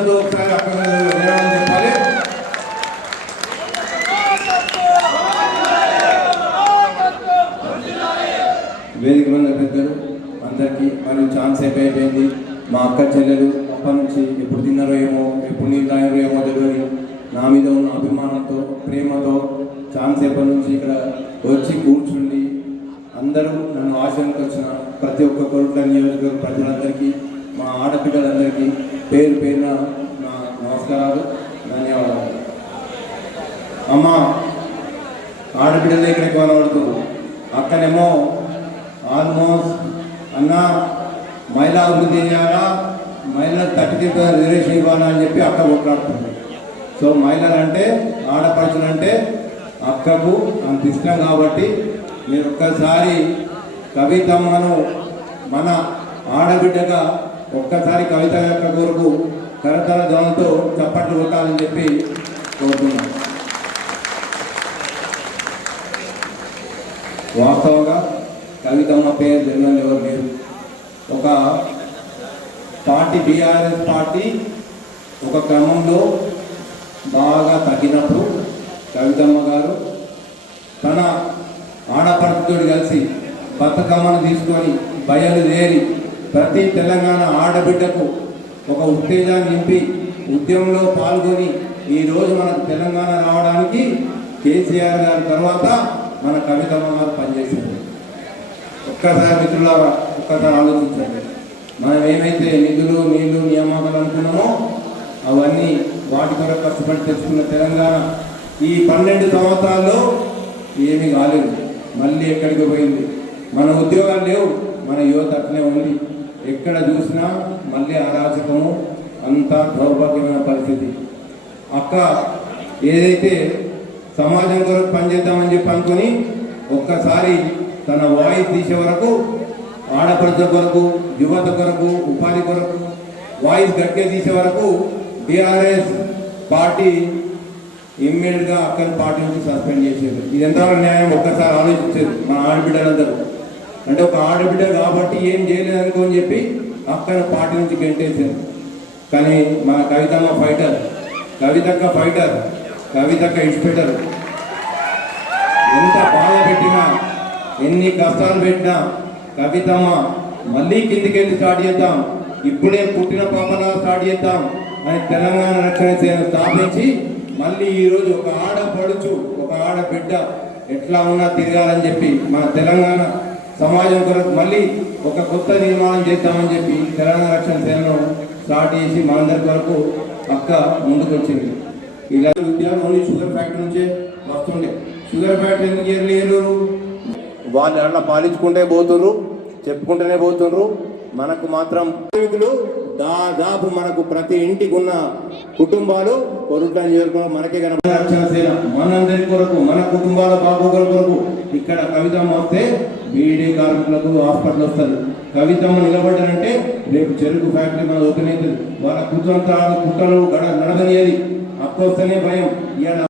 చప్పట్లతో ఒకసారి అక్కడ చెప్పాలి. వేదిక మీద పెద్దలు అందరికీ మరియు ఛాన్స్ అయిపోయింది. మా అక్క చెల్లెలు అప్పటి నుంచి ఎప్పుడు తిన్నారో ఏమో, ఎప్పుడు నీళ్ళు తాగారో ఏమో తెలియదు. నా మీద ఉన్న అభిమానంతో, ప్రేమతో ఛాన్స్ ఎప్పటి నుంచి ఇక్కడ వచ్చి కూర్చుండి అందరూ నన్ను ఆశయానికి వచ్చిన ప్రతి ఒక్క కొరుట్ల నియోజకవర్గ ప్రజలందరికీ, మా ఆడపిల్లలందరికీ పేరు పేరున నా నమస్కారాలు, ధన్యవాదాలు. అమ్మ ఆడపిల్లలు ఇక్కడ ఎక్కువ పడుతుంది, అక్కనేమో ఆల్మోస్ట్ అన్న మహిళా అభివృద్ధి చేయాలా, మహిళలకు 30% రిజర్వేషన్ ఇవ్వాలా అని చెప్పి అక్క కొట్లాడుతుంది. సో మహిళలు అంటే, ఆడపడుచులు అంటే అక్కకు అంత ఇష్టం. కాబట్టి మీరు ఒక్కసారి కవితమ్మను మన ఆడబిడ్డగా ఒక్కసారి కవిత యొక్క కొరకు కరతల ధ్వనితో చప్పట్లు కొట్టాలని చెప్పి కోరుతున్నాను. వాస్తవంగా కవితమ్మ పేరు తెలియని ఎవరు లేరు. ఒక పార్టీ, బీఆర్ఎస్ పార్టీ ఒక క్రమంలో బాగా తగ్గినప్పుడు కవితమ్మ గారు తన ఆడపడుచుతో కలిసి బతుకమ్మను తీసుకొని బయలుదేరి ప్రతి తెలంగాణ ఆడబిడ్డకు ఒక ఉత్తేజాన్ని నింపి ఉద్యమంలో పాల్గొని ఈరోజు మనకు తెలంగాణ రావడానికి కేసీఆర్ గారి తర్వాత మన కవితమ్మ గారు పనిచేశారు. ఒక్కసారి మిత్రులారా ఒక్కసారి ఆలోచించండి. మనం ఏమైతే నిధులు, నీళ్లు, నియామకాలు అనుకున్నామో అవన్నీ వాటి కొరకు కష్టపడి తెచ్చుకున్న తెలంగాణ ఈ 12 సంవత్సరాల్లో ఏమీ కాలేదు. మళ్ళీ ఎక్కడికి పోయింది. మన ఉద్యోగాలు లేవు, మన యువత అట్లనే ఉంది. ఎక్కడ చూసినా మళ్ళీ అరాచకము, అంతా దౌర్భాగ్యమైన పరిస్థితి. అక్క ఏదైతే సమాజం కొరకు పనిచేద్దామని చెప్పి అనుకుని ఒక్కసారి తన వాయిస్ తీసే వరకు, ఆడపడుచుల కొరకు, యువత కొరకు, ఉపాధి కొరకు వాయిస్ గట్టిగా తీసే వరకు బీఆర్ఎస్ పార్టీ ఇమ్మీడియట్గా అక్కడి పార్టీ నుంచి సస్పెండ్ చేసేది. ఇది ఎంతవరకు న్యాయం ఒక్కసారి ఆలోచించేది మన ఆడబిడ్డలందరూ. అంటే ఒక ఆడబిడ్డ కాబట్టి ఏం చేయలేదనుకో అని చెప్పి అక్కడి పార్టీ నుంచి గెంటేసారు. కానీ మన కవితమ్మ ఫైటర్, కవితక్క ఫైటర్, కవితక్క ఇన్స్పెక్టర్. ఎంత బాధ పెట్టినా, ఎన్ని కష్టాలు పెట్టినా కవితమ్మ మళ్ళీ కిందికెళ్ళి స్టార్ట్ చేద్దాం, ఇప్పుడే పుట్టిన పాపలా స్టార్ట్ చేద్దాం అని తెలంగాణ రక్షణ సేన స్థాపించి మళ్ళీ ఈరోజు ఒక ఆడపడుచు, ఒక ఆడబిడ్డ ఎట్లా ఉన్నా తిరగాలని చెప్పి మన తెలంగాణ సమాజం కొరకు మళ్ళీ ఒక కొత్త నిర్మాణం చేద్దామని చెప్పి తెలంగాణ రక్షణ సేనను స్టార్ట్ చేసి మనందరి కొరకు అక్క ముందుకు వచ్చింది. ఇలా విద్యార్థులు ఓన్లీ షుగర్ ఫ్యాక్టరీ నుంచే వస్తుండే. షుగర్ ఫ్యాక్టరీ ఎందుకు ఏర్లేరు? వాళ్ళు అట్లా పాలించుకుంటే పోతున్నారు, చెప్పుకుంటూనే పోతున్నారు. మనకు మాత్రం దాదాపు మనకు ప్రతి ఇంటికి ఉన్న కుటుంబాలు కొరుట్ల నియోజకవర్గంలో మనకే కనబడే రక్షణ సేన మనందరి కొరకు, మన కుటుంబాల బాగోగుల కొరకు ఇక్కడ కవితమ్మ వస్తే బీడీ కార్మికులకు హాస్పిటల్ వస్తారు. కవితమ్మ నిలబడ్డారంటే రేపు చెరుకు ఫ్యాక్టరీ మన ఓపెన్ అవుతుంది. వాళ్ళ కుటుంబాలు కుట్రలు నడదనియది. అక్క వస్తేనే భయం.